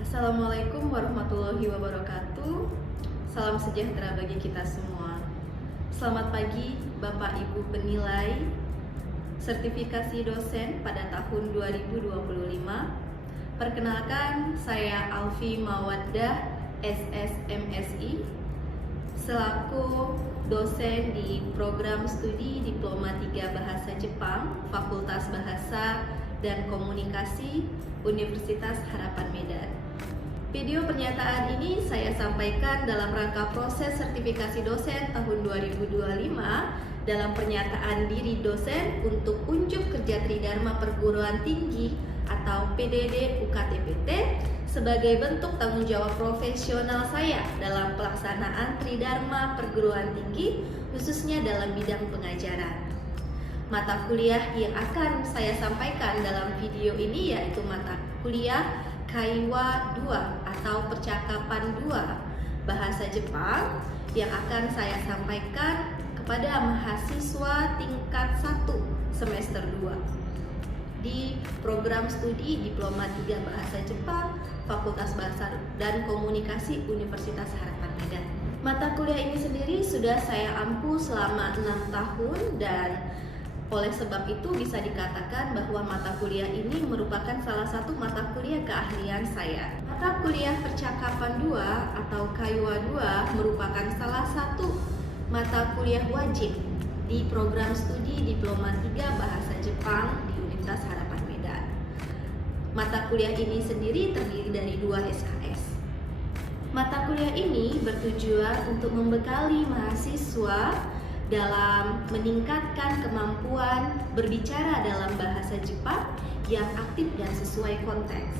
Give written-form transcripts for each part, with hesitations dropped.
Assalamualaikum warahmatullahi wabarakatuh. Salam sejahtera bagi kita semua. Selamat pagi Bapak Ibu penilai sertifikasi dosen pada tahun 2025. Perkenalkan, saya Alfi Mawaddah SSMSI selaku dosen di program studi Diploma 3 Bahasa Jepang Fakultas Bahasa dan Komunikasi Universitas Harapan Medan. Video pernyataan ini saya sampaikan dalam rangka proses sertifikasi dosen tahun 2025 dalam pernyataan diri dosen untuk unjuk kerja Tridharma Perguruan Tinggi atau PDD UKT-PT sebagai bentuk tanggung jawab profesional saya dalam pelaksanaan Tridharma Perguruan Tinggi khususnya dalam bidang pengajaran. Mata kuliah yang akan saya sampaikan dalam video ini yaitu mata kuliah Kaiwa 2 atau Percakapan 2 Bahasa Jepang yang akan saya sampaikan kepada mahasiswa tingkat 1 semester 2 di program studi Diploma 3 Bahasa Jepang Fakultas Bahasa dan Komunikasi Universitas Harapan Medan. Mata kuliah ini sendiri sudah saya ampu selama 6 tahun dan oleh sebab itu bisa dikatakan bahwa mata kuliah ini merupakan salah satu mata kuliah keahlian saya. Mata kuliah Percakapan 2 atau Kaiwa 2 merupakan salah satu mata kuliah wajib di program studi Diploma 3 Bahasa Jepang di Universitas Harapan Medan. Mata kuliah ini sendiri terdiri dari 2 SKS. Mata kuliah ini bertujuan untuk membekali mahasiswa dalam meningkatkan kemampuan berbicara dalam bahasa Jepang yang aktif dan sesuai konteks.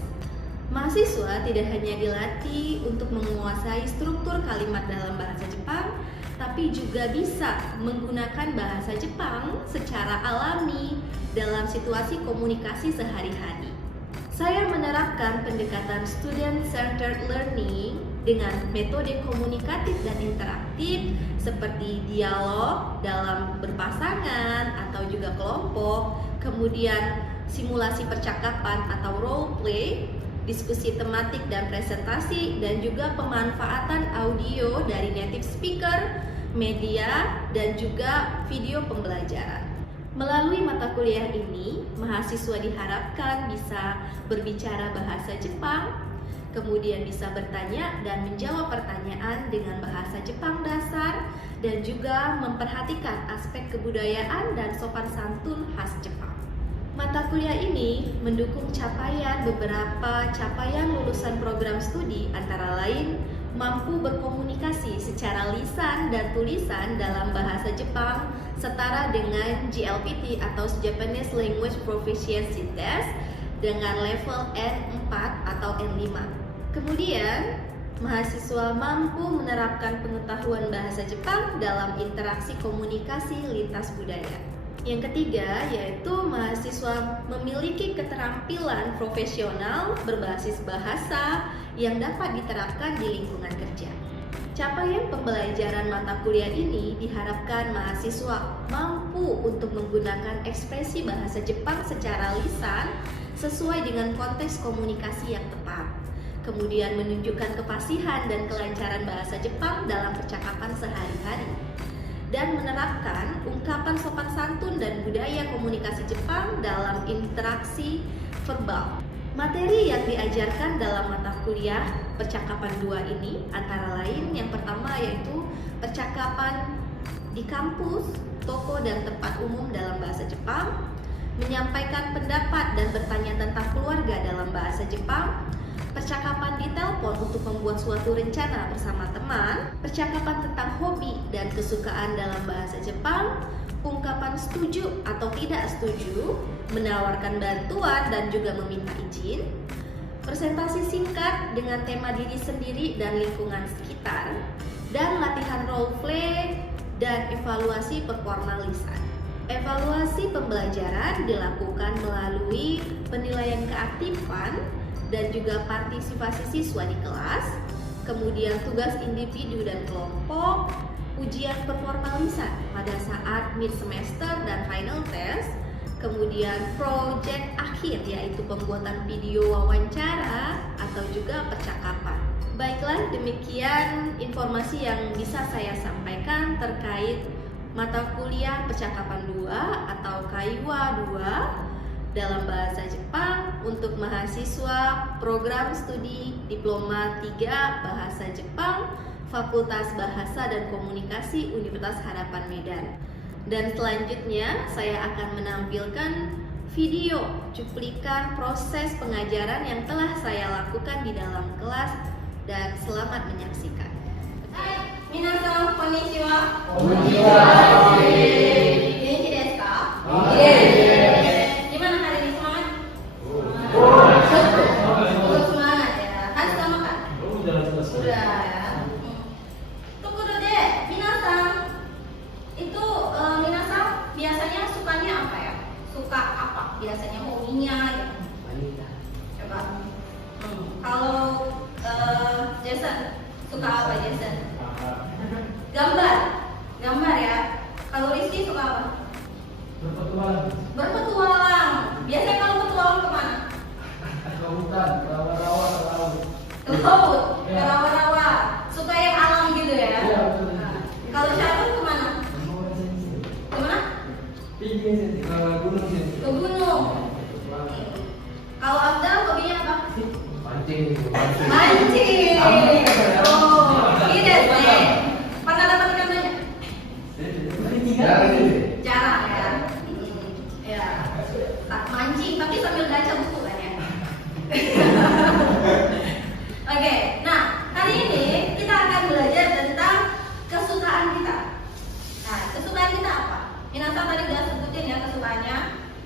Mahasiswa tidak hanya dilatih untuk menguasai struktur kalimat dalam bahasa Jepang, tapi juga bisa menggunakan bahasa Jepang secara alami dalam situasi komunikasi sehari-hari. Saya menerapkan pendekatan student-centered learning dengan metode komunikatif dan interaktif seperti dialog dalam berpasangan atau juga kelompok, kemudian simulasi percakapan atau role play, diskusi tematik dan presentasi, dan juga pemanfaatan audio dari native speaker, media, dan juga video pembelajaran. Melalui mata kuliah ini, mahasiswa diharapkan bisa berbicara bahasa Jepang, kemudian bisa bertanya dan menjawab pertanyaan dengan bahasa Jepang dasar, dan juga memperhatikan aspek kebudayaan dan sopan santun khas Jepang. Mata kuliah ini mendukung beberapa capaian lulusan program studi antara lain mampu berkomunikasi secara lisan dan tulisan dalam bahasa Jepang setara dengan JLPT atau Japanese Language Proficiency Test dengan level N4 atau N5. Kemudian, mahasiswa mampu menerapkan pengetahuan bahasa Jepang dalam interaksi komunikasi lintas budaya. Yang ketiga, yaitu mahasiswa memiliki keterampilan profesional berbasis bahasa yang dapat diterapkan di lingkungan kerja. Capaian pembelajaran mata kuliah ini diharapkan mahasiswa mampu untuk menggunakan ekspresi bahasa Jepang secara lisan sesuai dengan konteks komunikasi yang tepat. Kemudian menunjukkan kefasihan dan kelancaran bahasa Jepang dalam percakapan sehari-hari, dan menerapkan ungkapan sopan santun dan budaya komunikasi Jepang dalam interaksi verbal. Materi yang diajarkan dalam mata kuliah Percakapan 2 ini antara lain yang pertama yaitu percakapan di kampus, toko, dan tempat umum dalam bahasa Jepang, menyampaikan pendapat dan bertanya tentang keluarga dalam bahasa Jepang, percakapan di telepon untuk membuat suatu rencana bersama teman, percakapan tentang hobi dan kesukaan dalam bahasa Jepang, ungkapan setuju atau tidak setuju, menawarkan bantuan dan juga meminta izin, presentasi singkat dengan tema diri sendiri dan lingkungan sekitar, dan latihan role play dan evaluasi performa lisan. Evaluasi pembelajaran dilakukan melalui penilaian keaktifan dan juga partisipasi siswa di kelas, kemudian tugas individu dan kelompok, ujian performa lisan pada saat mid semester dan final test, kemudian project akhir yaitu pembuatan video wawancara atau juga percakapan. Baiklah, demikian informasi yang bisa saya sampaikan terkait mata kuliah percakapan 2 atau Kaiwa 2 dalam bahasa Jepang untuk mahasiswa program studi Diploma 3 Bahasa Jepang Fakultas Bahasa dan Komunikasi Universitas Harapan Medan. Dan selanjutnya saya akan menampilkan video cuplikan proses pengajaran yang telah saya lakukan di dalam kelas, dan selamat menyaksikan. Hai, minasan konnichiwa. Konnichiwa. Genki desu ka? Gimana hari ini, semangat? Semangat ya. Harus sama kan? Sudah ya. Tokoro de, minasan itu biasanya sukanya apa ya? Suka apa? Biasanya hobinya ya. Coba. Kalau Jason, suka apa Jason? Gambar ya. Kalau Rizky suka apa? Berpetualang. Biasanya kalau petualang kemana? Ke hutan, ke rawa-rawa, ke laut, ke rawa-rawa. Suka yang alam gitu ya? Iya, betul. Kalau Syarul kemana? Kemana? Ke gunung sih. Ke gunung. Kalau Abdal hobinya apa? Mancing. Oh, ini deh. Pernah dapat ikan banyak? Jarang ya. Ya. Tak mancing, tapi sambil baca buku kan ya. Oke, nah hari ini kita akan belajar tentang kesukaan kita. Nah, kesukaan kita apa? Minasan tadi udah sebutin ya kesukaannya.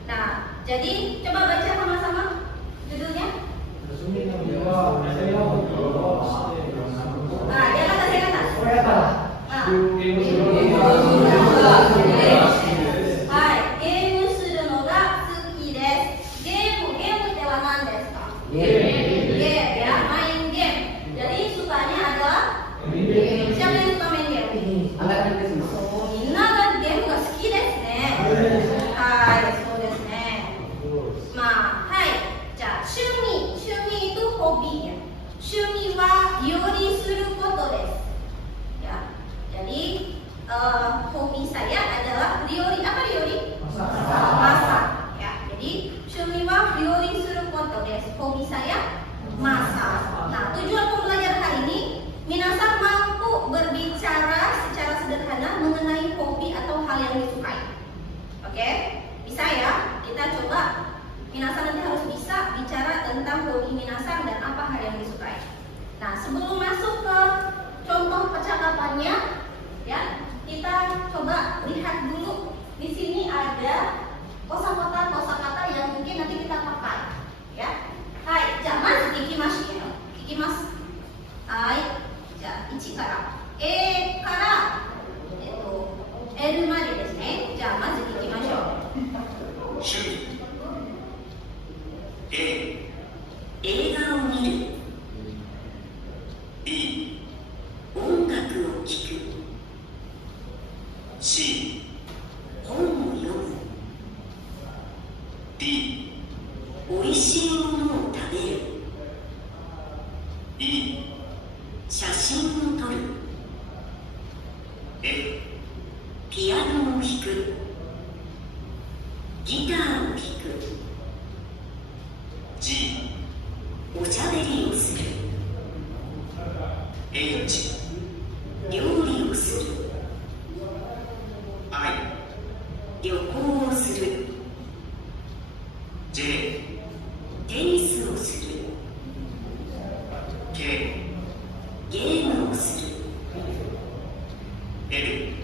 Nah, jadi coba baca sama-sama judulnya. Nah, dia kata saya kata. Hai, game suru no ga suki desu. Game adalah nan desu ka? Game ya, main game. Jadi sukanya adalah game. Siapa yang suka main game? Oh, minna ga game ga suki desu ne. Hai, so desu ne. Nah, hai. 趣味itu hobi ya. 趣味は料理することです。Ya. Jadi hobi saya adalah ryori. Apa ryori? Masak. Ya. Jadi 趣味は料理することです。Hobi saya masak. Nah, tujuan pembelajaran hari ini, minasan mampu berbicara secara sederhana mengenai hobi atau hal yang disukai. Oke? Bisa ya? Kita coba. Minasan nanti harus bisa bicara tentang hobi minasan dan apa hal yang disukai. Nah, sebelum masuk ke contoh percakapannya, ya, kita coba lihat dulu. Di sini ada kosakata yang mungkin nanti kita pakai, ya. Hai, jangan ikimasu ya. Ikimasu. Hai, ja, 1 からA からL までですね。じゃあまず行きましょう。趣味 A 映画を見る B 音楽を聴く C 本を読む D おいしいものを食べる E 写真を撮る F ピアノを弾くギターを弾く G おしゃべりをする H 料理をする I 旅行をする J テニスをする K ゲームをする L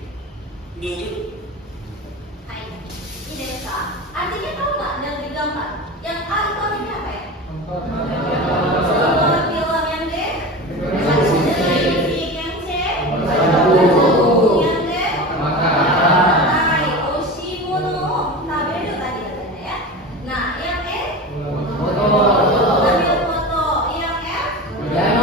寝る Hai, ini deh Kak. Artinya tahu nggak yang di gambar? Yang A itu artinya apa ya? Film yang D? Yang C? Yang D? Hai, oshimono o taberu tadi katanya ya. Nah, yang E? Ambil foto. Yang F? Piano.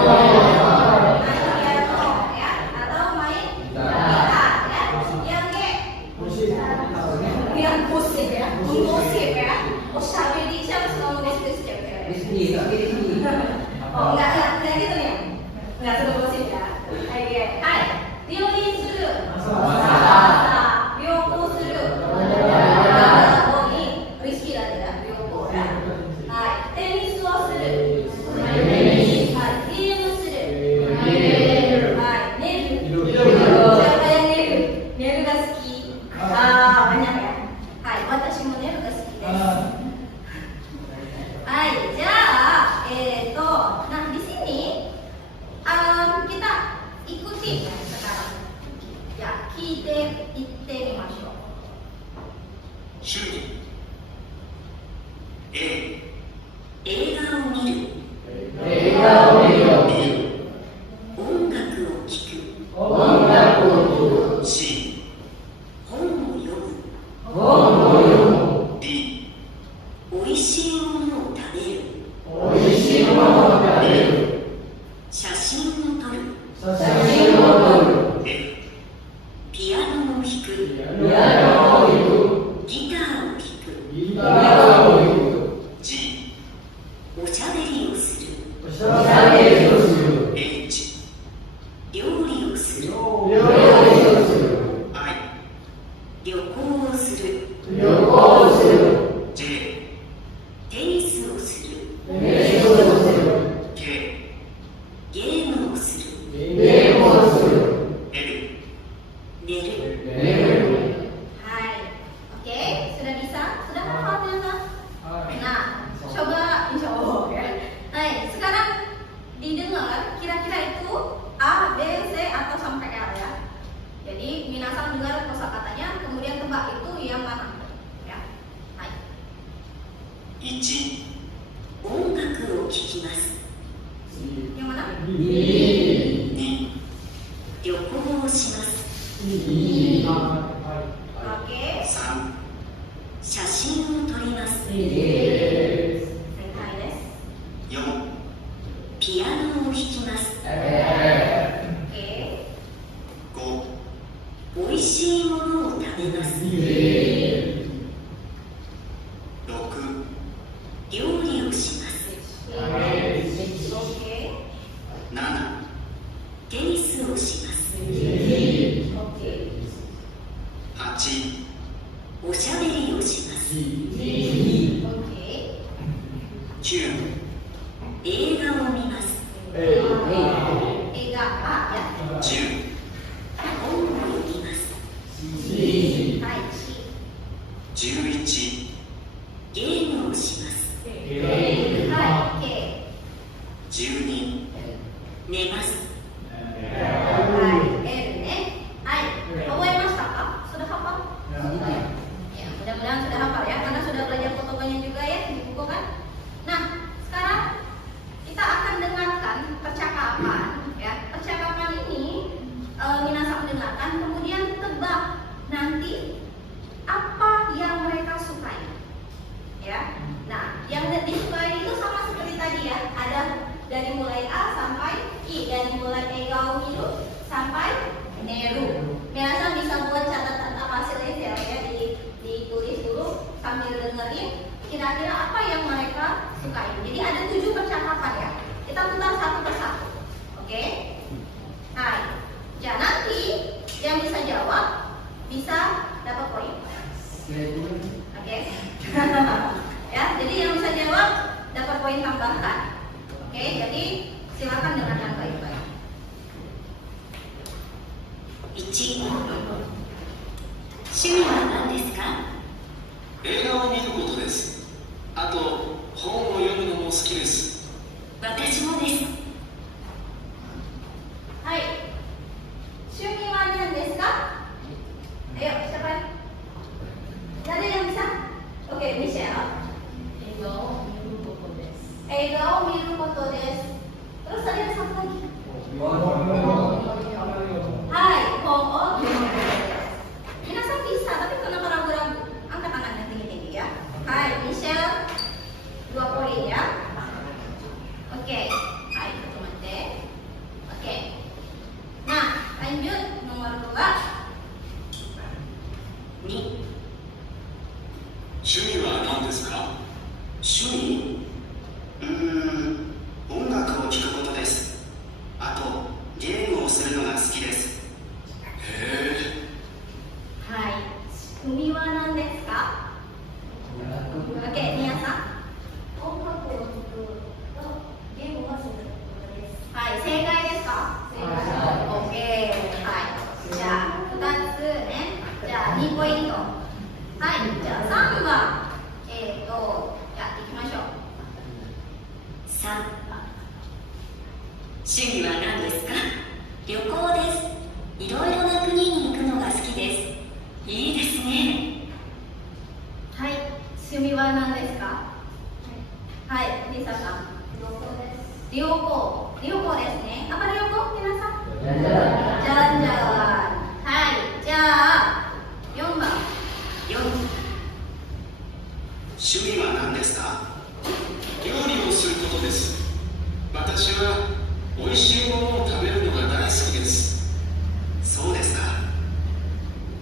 ゲームをする。 L 寝る。 Hai. Oke, sudah bisa? Sudah hafal ternyata? Nah, coba insyaallah ya. Nah, sekarang didengar kira-kira itu A, B, C atau sampai L ya. Jadi minasan dengar kosakatanya, kemudian tebak itu yang mana ya. Hai. 1音楽を聴きます。 Yang mana? 2旅行をします。 Oke. 3写真を撮ります。 Selesai des. 4ピアノを弾きます。 Oke. 5おいしいものを食べます。 6料理をします。 Oke. 7テニスをします。 Oke. 8おしゃべりをします。 Oke. 9映画を見ます。 Ega A ya. 10本を読みます。 Hai. Si. 11ゲームをします。 Hai. Oke. 12寝ます。 Hai. N ne. Hai. Oboemashita ka? Sudah hafal? Ya, mudah-mudahan sudah hafal ya, karena sudah belajar fotokonya juga ya di buku kan. Nah, sekarang kita akan dengarkan percakapan ya. Percakapan ini minasan mendengarkan, kemudian tebak nanti apa yang mereka sukai ya. Nah, yang disukai itu sama seperti tadi ya, ada dari mulai A sampai I, dari mulai Egao Miru sampai Neru. Minasan bisa buat catatan hasil Excel ya, ditulis dulu sambil dengerin kira-kira apa yang mereka sukai. Jadi ada 7 percakapan ya. Kita putar satu persatu. Oke? Nah, ya nanti yang bisa jawab bisa dapat poin. Oke? Ya, jadi yang bisa jawab dapat poin tambahan. Oke, jadi silakan dengarkan baik-baik. 1趣味は何ですか？映画を見ることです。あと本を読むのも好きです。私もです。はい。趣味は何ですか？Ayo, siapa? Ada yang bisa? Oke, Michelle. Egao miru koto desu. Terus ada satu lagi. Hai, komo minasan bisa, tapi kenapa ragu-ragu? Angkat tangannya tinggi-tinggi ya. Hai, Michelle 2 poin ya. Oke. Hai, teman deh. Oke. Nah, lanjut nomor 2. 2趣味は何ですか？趣味音楽を聴くことです。あとゲームをするのが好きです。へえ。はい。趣味は何ですか？ Oke, Nia-san. 音楽を聴くとゲームをすることです。はい、正解ですか？正解。OK。はい。じゃあ2つね。じゃあ2ポイント。はい。じゃあ3番。じゃあ行きましょう。3趣味は何ですか？旅行です。いろいろな国に行くのが好きです。いいですね。はい。趣味は何ですか？はい、リサさん。旅行ですね。Apa旅行？皆さん。Jalan-jalan。はい。じゃあ4番。4趣味は何ですか？料理をすることです。私は美味しいものを食べるのが大好きです。そうですか。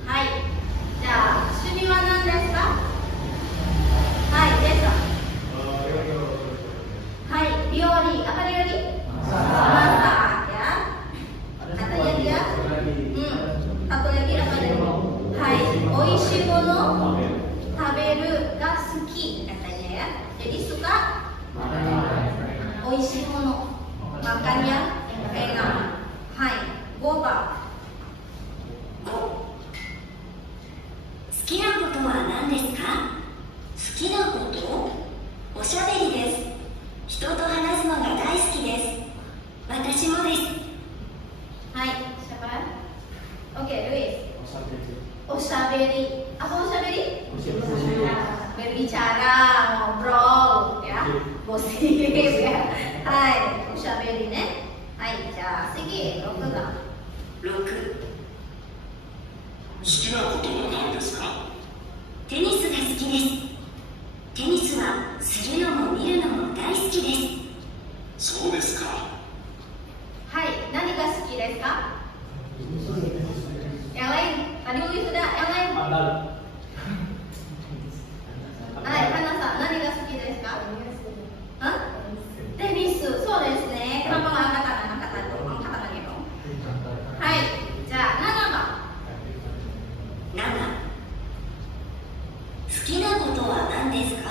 はい。じゃあ趣味は何ですか？はい、ジェイさん。はい、料理。Apa料理？Masak ya. Katanya dia. Satu lagi apa lagi? Hai, 美味しいもの食べるが好き katanya ya. Jadi suka 美味しいもの makan Silakan yang keenam. Hai, 5番。 5、好きなことは何ですか？好きなこと？おしゃべりです。人と話すのが大好きです。私もです。はい、siapa? Oke, Luis. Oh, sampai itu. Osyaberi. Apa osyaberi? Osyaberi. Berbicara, ngobrol, ya. Gosip, ya. Hai, osyaberi ne. Hai, じゃあ次、6番。 6、好きなことは何ですか？テニスが好きです。テニスはするのも見るのも大好きです。そうですか。はい、何が好きですか? Yang lain, tadi Uli sudah, yang lain. Hai, Hanaさん、何が好きですか? Hah? Tenis, そうですね。Kenapa nggak angkat tangan gitu? Hai, じゃあ7番。 7、好きなことは何ですか？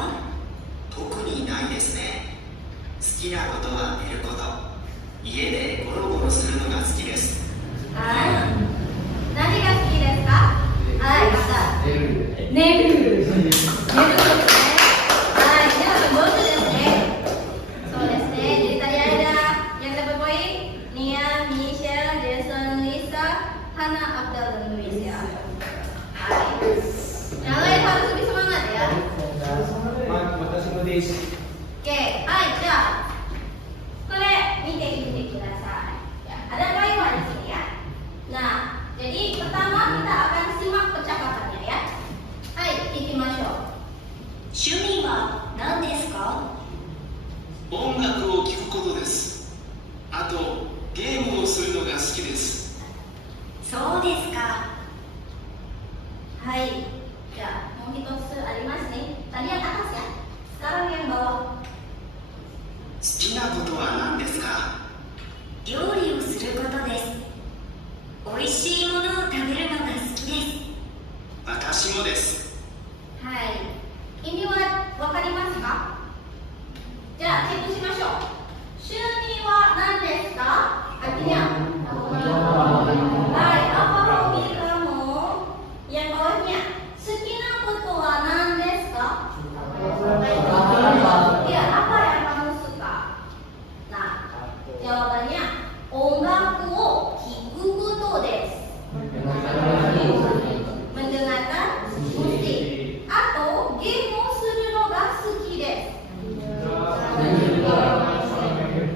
特にないですね。好きなことは寝ること。家でゴロゴロするのが好きです。はい。何が好きですか? はい、また。寝る。寝ることですね。はい、皆さん上手ですね。そうですね。Jadi tadi ada yang dapat poin Nia, Michelle, Jason, Lisa, Hana, Abdel, dan Luis ya. Hai. Yang lain harus lebih semangat ya. Oke, hai, じゃあこれ見てみてください。Ya, ada kaiwan di sini ya. Nah, jadi pertama kita akan simak percakapannya ya. Hai, ikimashou. 趣味は何ですか？音楽を聴くことです。あと、ゲームをするのが好きです。そうですか。はい。じゃあもう一つありますね。Tadi yang atas ya. Sekarang yang bawah. 好きなことは何ですか？料理をすることです。美味しいものを食べるのが好きです。私もです。はい。Ini wa wakarimasu ka? じゃあチェックしましょう。趣味は何ですか? Artinya Hai, apa hobi kamu? Yang bawahnya, 好きなことは何ですか? Ya, apa yang kamu suka? Nah, jawabannya 音楽を聴くことです。 Mendengarkan musik atau game をするのが好きです。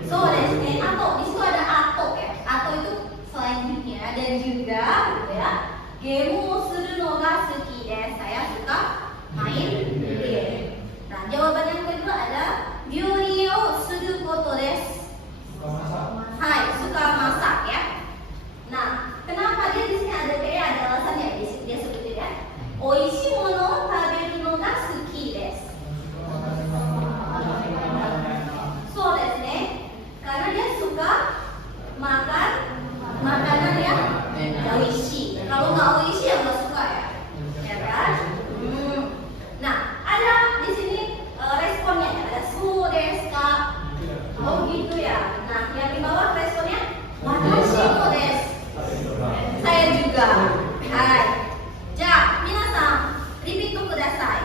そうですね。あと、di situ ada atau ya. Atau itu selanjutnya dan juga gitu ya. Game をするのが好きです。Saya suka main game. Nah, jawaban yang kedua adalah 料理をすることです。 Hai, suka masak ya. Nah, kenapa dia di sini ada kayak ada alasannya dia sebutin ya. Oishii mono o taberu no ga suki desu. そうですね。Karena dia suka makan makanan yang oishii. Kalau nggak oishii ya nggak suka ya, ya kan? Nah, ada di sini responnya ada so desu ka. Oh gitu ya. Nah, yang di bawah responnya watashi mo desu. Saya juga. Hai. Ja, minasan, repeat kudasai.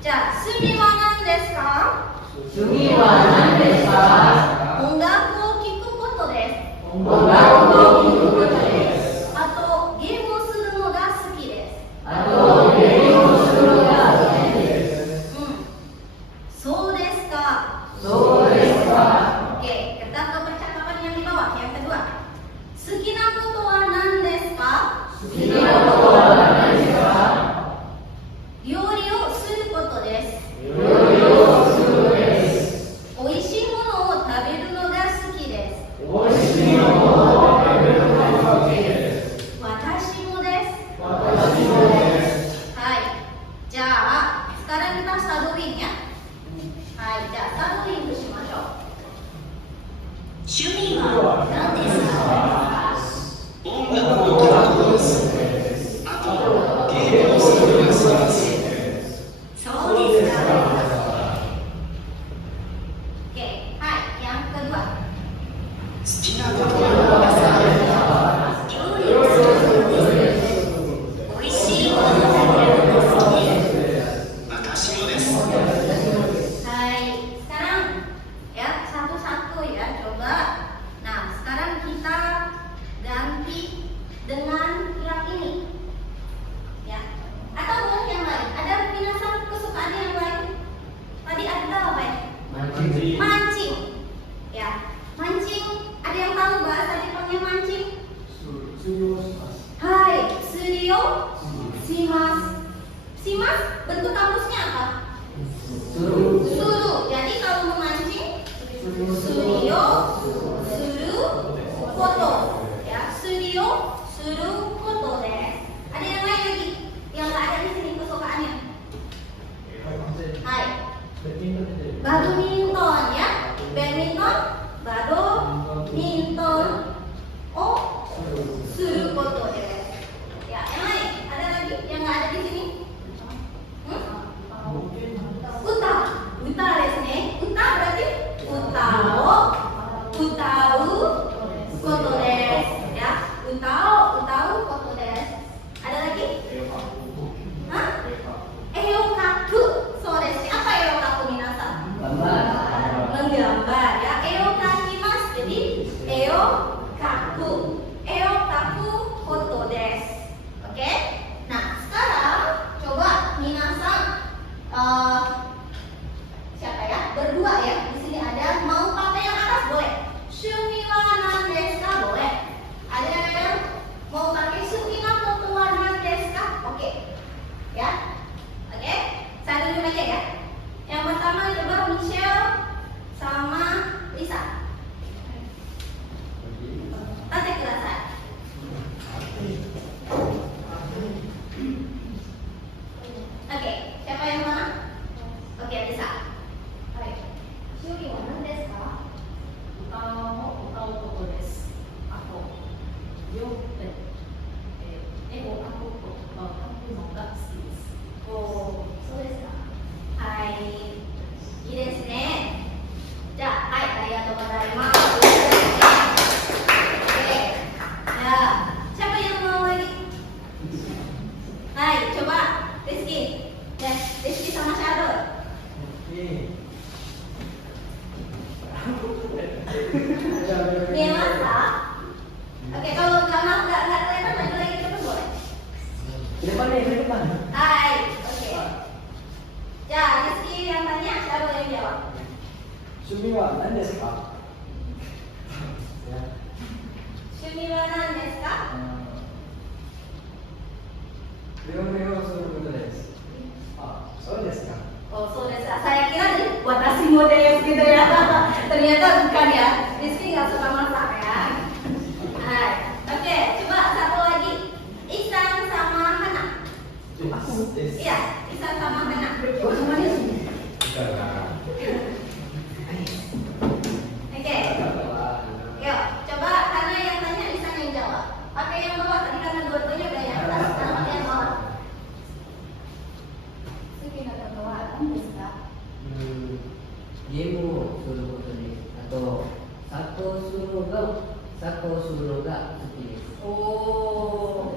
Ja, sumi wa nan desu ka? 趣味は何ですか? 音楽を聴くことです。音楽を聴くことです。あと、ゲームをするのが好きです。あと、ゲームをするのが好きです。そうですか。そうですか. Oke, kita ke percakapan yang di bawah, yang kedua. 好きなことは何ですか? 好きなことは何ですか? 料理をすることです。料理をすることです。美味しいものを食べるのが好きです。美味しいものを食べるのが好きです。私もです。私もです。はい。じゃあ、sekarang kita shadowing ya. はい、じゃあ、shadowingしましょう。趣味は何ですか？音楽を聴くことです。あと、ゲームをするのが好きです。そうですか。 Oke, hai, yang kedua. 好きなことは料理をすることです。美味しいものを食べるのが好きです。私もです。Hai, sekarang ya satu-satu ya coba. Nah, sekarang kita ganti dengan yang ini. Ya. Atau boleh yang lain. Ada minasan kesukaan yang lain? Tadi ada apa ya? Mancing. Ya. Mancing. Ada yang tahu bahasa Jepangnya mancing? Hai, surio shimasu. Shimasu bentuk kamusnya apa? Suru. Jadi kalau memancing surio, suru, koto. Ya, surio, suru, koto deh. Ada yang lain lagi yang nggak ada di sini kesukaannya? Hai. Badminton ya. Badminton, badminton. Oh, suru koto deh. Ya, yang lain ada lagi yang nggak ada di sini? Uta, uta desu ne. Uta berarti utao, utau, koto desu. Ya, utau, koto desu. Ada lagi? Hah? Eokaku. So desu. Apa eokaku minasan? Menggambar ya. Eokakimasu. Jadi eokaku. Eokaku koto desu. Oke? Nah, sekarang coba minasan siapa ya? Berdua ya. Di sini ada mau pakai yang atas boleh. Shumi wa nan desu ka? Boleh. Ada yang mau pakai shumi wa koto wa nan desu ka? Oke. Ya. Oke. Saya tunjuk aja ya. Yang pertama coba Michelle sama Lisa. Tate kudasai. Oke, siapa yang mana? Oke, Lisa. Hai. Shuri wa nan desu ka? Utau koto desu. Ato, yoppen. Ego kaku no ga suki desu. Oh, so desu ka? Hai. Ii desu ne. Ja, hai, arigatou gozaimasu. Oke. Ya, siapa yang mau lagi? Hai, coba Rizky. Ya, Rizky sama Shadow. Masa? Oke, kalau nggak kelihatan maju lagi ke depan boleh. Depan. Hai, oke. Ya, Rizky yang tanya, Shadow yang jawab. Shumi wa nan desu ka? Shumi wa nan desu ka? So desu ka? Oh, so desu ka. Saya kira watashi mo desu gitu ya. Ternyata bukan ya. Rizky nggak suka masak ya. Hai, oke. Coba satu lagi. Ihsan sama Hana. Iya, Ihsan sama Hana. Semuanya sini. Oke. Yuk, coba karena yang tanya Ihsan yang jawab. Pakai yang bawah tadi karena dua-duanya udah yang atas. Sekarang pakai yang bawah. Suki nggak bawah apa bisa? ゲームをすることです。あと、作法するのが好きです。Oh,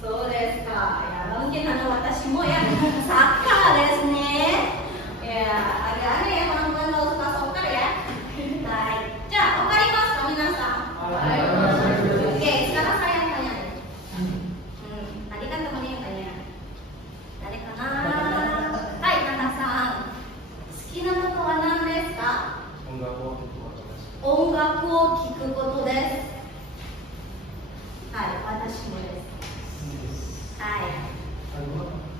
so desu ka. Ya, mungkin watashi mo ya soccer desu ne. Ya, agak aneh ya teman-teman kalau suka soccer ya. Baik. Ja, wakarimasu ka minasan? Oke, sekarang saya yang tanya deh. Tadi kan temannya yang tanya. Dari kanan. Hai, Nana-san. Suki na koto wa nan desu ka? Ongaku o kiku koto desu. Hai, watashi mo desu. Hai.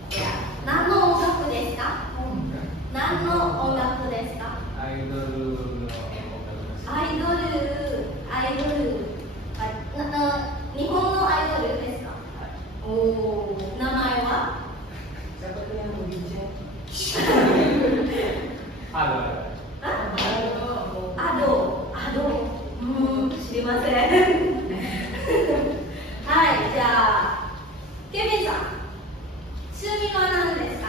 Ya, nan no ongaku desu ka? Nan no ongaku desu ka? Aidol. Nihon no aidol desu ka? Oh, namae wa? Ado. 知りません。はい、じゃあケビンさん、趣味は何ですか？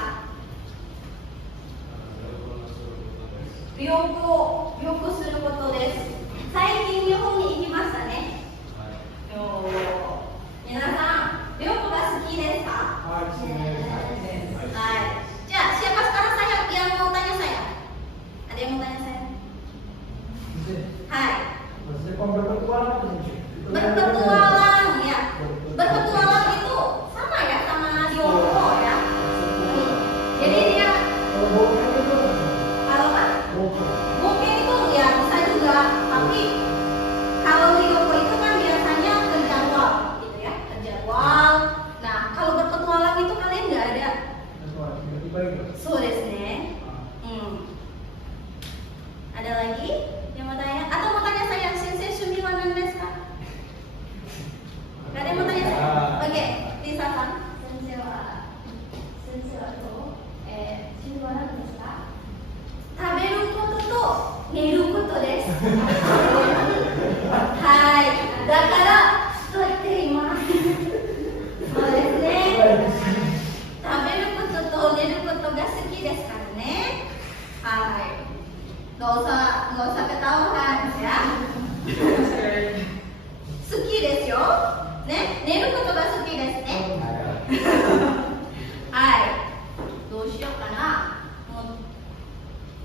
Berpetualang ya. Berpetualang itu sama ya sama Yoko ya. Jadi dia kalau kan mungkin itu ya bisa juga, tapi kalau Yoko itu kan biasanya terjadwal gitu ya, terjadwal. Nah, kalau berpetualang itu kalian nggak ada. So desu ne. Ada lagi yang mau tanya? Atau mau tanya saya, sensei Shumi wa nan desu ka? Gak ada yang mau tanya saya? Oke, Lisa-san. Sensei wa to, Shumi wa nan desu ka? Taberu koto to neru koto desu. Hai, dakara shitotte imasu. So desu ne. Taberu koto to neru koto ga suki desu kara ne. Hai. Nggak usah ketahuan ya. Suki desu yo. Ne, neru koto ga suki desu ne. Hai. どうしようかな。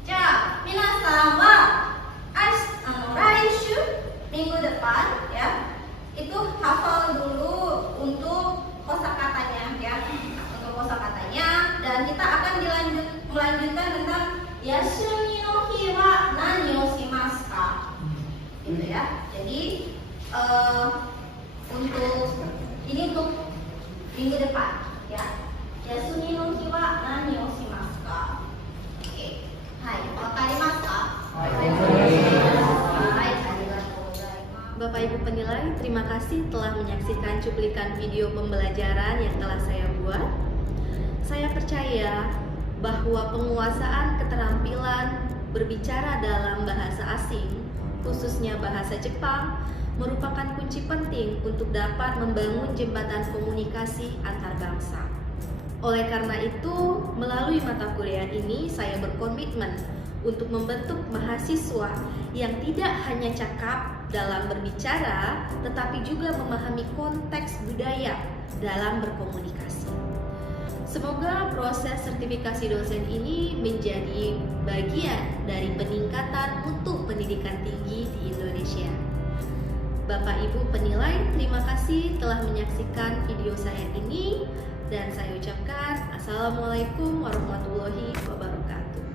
じゃあ皆さんは来週minggu depan ya itu hafal dulu untuk kosakatanya ya, untuk kosakatanya, dan kita akan melanjutkan tentang Yasumi no hi wa nani o shimasu ka, gitu ya. Jadi untuk minggu depan ya, Yasumi no hi wa nani o shimasu ka. Oke, hai, wakarimasu ka? Bapak Ibu penilai, terima kasih telah menyaksikan cuplikan video pembelajaran yang telah saya buat. Saya percaya bahwa penguasaan keterampilan berbicara dalam bahasa asing, khususnya bahasa Jepang, merupakan kunci penting untuk dapat membangun jembatan komunikasi antar bangsa. Oleh karena itu, melalui mata kuliah ini saya berkomitmen untuk membentuk mahasiswa yang tidak hanya cakap dalam berbicara, tetapi juga memahami konteks budaya dalam berkomunikasi. Semoga proses sertifikasi dosen ini menjadi bagian dari peningkatan mutu pendidikan tinggi di Indonesia. Bapak Ibu penilai, terima kasih telah menyaksikan video saya ini, dan saya ucapkan Assalamualaikum warahmatullahi wabarakatuh.